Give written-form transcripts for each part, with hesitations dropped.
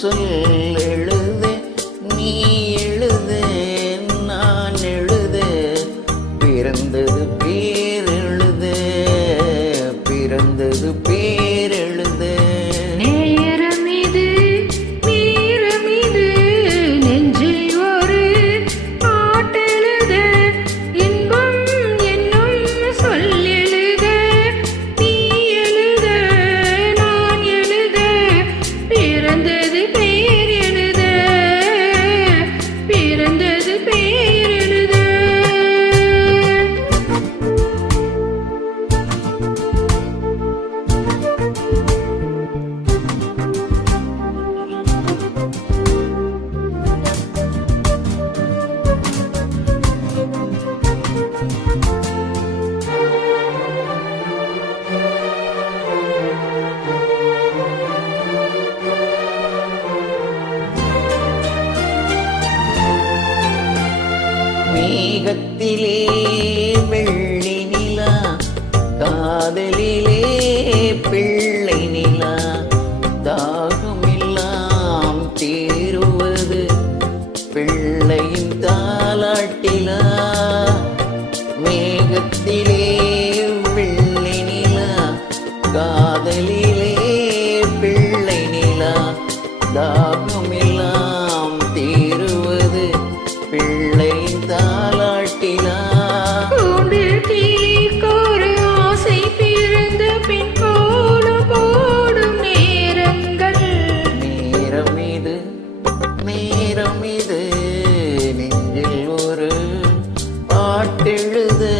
சொல் எழுது, நீ எழுது, நான் எழுது, பிறந்தது பேர் எழுது, பிறந்தது பேர் எழுது. நேரம் இது நேரம் இது நெஞ்சில் ஒரு பாட்டெழுத, இன்பம் என்னும் சொல் எழுத, நீ எழுத நான் எழுத, பிறந்தது பேர் எழுத, பிறந்தது பேர் எழுத. மேகத்திலே வெள்ளி நிலா, காதலிலே பிள்ளை நிலா, தாகமெல்லாம் தீருவது பிள்ளையின் தாலாட்டிலா. மேகத்திலே வெள்ளி நிலா, காதலிலே பிள்ளை நிலா, தாகமெல்லாம் தீருவது பிள்ளையின் தாலாட்டிலா. கூண்டில் கிளிக்கொரு ஆசை பிறந்த பின் கோலம் போடும் நேரங்கள். நேரம் இது நேரம் இது நெஞ்சில் ஒரு பாட்டெழுது.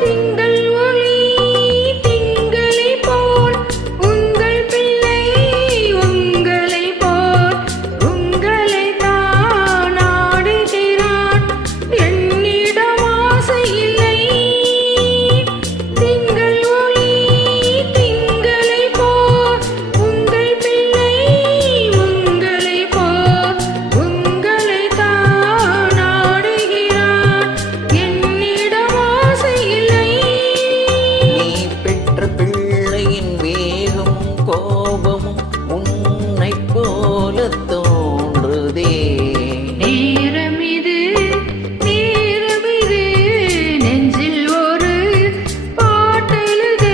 திங்கள் ஒளி திங்களை போல் உங்கள் பிள்ளை உங்களை போல் உங்களை தான் ஆடுகிறான், என்னிடம் ஆசை இல்லை. திங்கள் ஒளி திங்களை போல் உங்கள் பிள்ளை உங்களை போல் உங்களை தான் ஆடுகிறான், என்னிடம் ஆசை இல்லை. நீ பெற்ற பிள்ளையின் வேகமும் கோபமும் உன்னைப் போல தோன்றுதே. நேரம் இது நெஞ்சில் ஒரு பாட்டெழுத.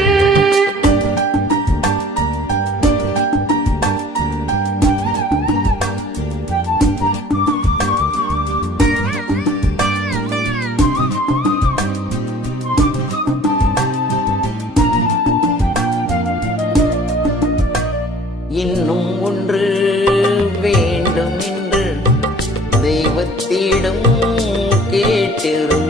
இன்னும் ஒன்று வேண்டும் என்று தெய்வத்திடம் கேட்டிருந்தேன்.